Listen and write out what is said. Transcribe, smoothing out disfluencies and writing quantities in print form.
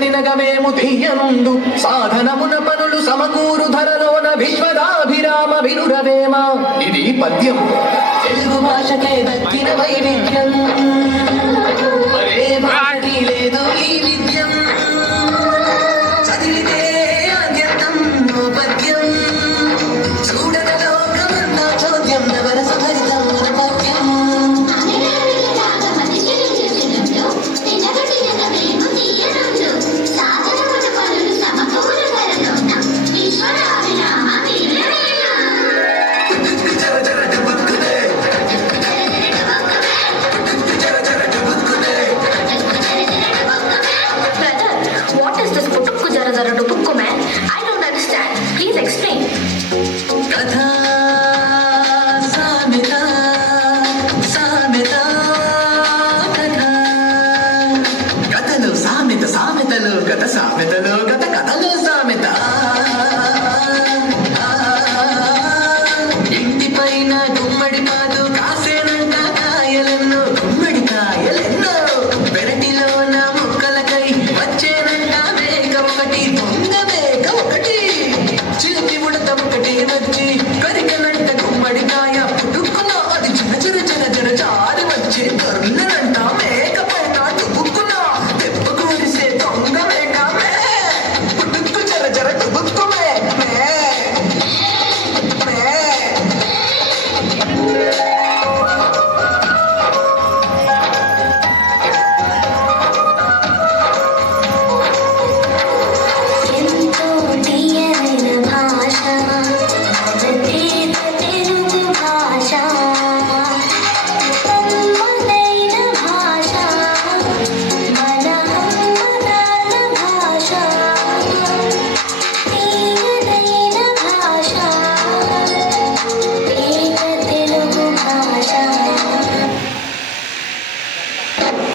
తినగమేము తీయనుండు సాధనమున పనులు సమకూరు ధరలోన విశ్వదాభిరామ వినురవేమ. ఇది పద్యం. తెలుగు భాషకే దక్కిన వైవిధ్యం, లేదు ఈ విద్యం. చదివితే అద్యంతం పద్యం, చూడన లోకమన్నా చోద్యం నవర సుహరితం పద్యం. సామెతలు గత కథలు సామెత. ఇంటి పైన గుమ్మడి పాదు కాసేనంట కాయలెన్నో, గుమ్మడి కాయలెన్నో. పెరటిలోన మొక్కలకై వచ్చేనంట మేక ఒకటి, దొంగ మేక ఒకటి. చిలిపి ఉడత ఒకటి వచ్చి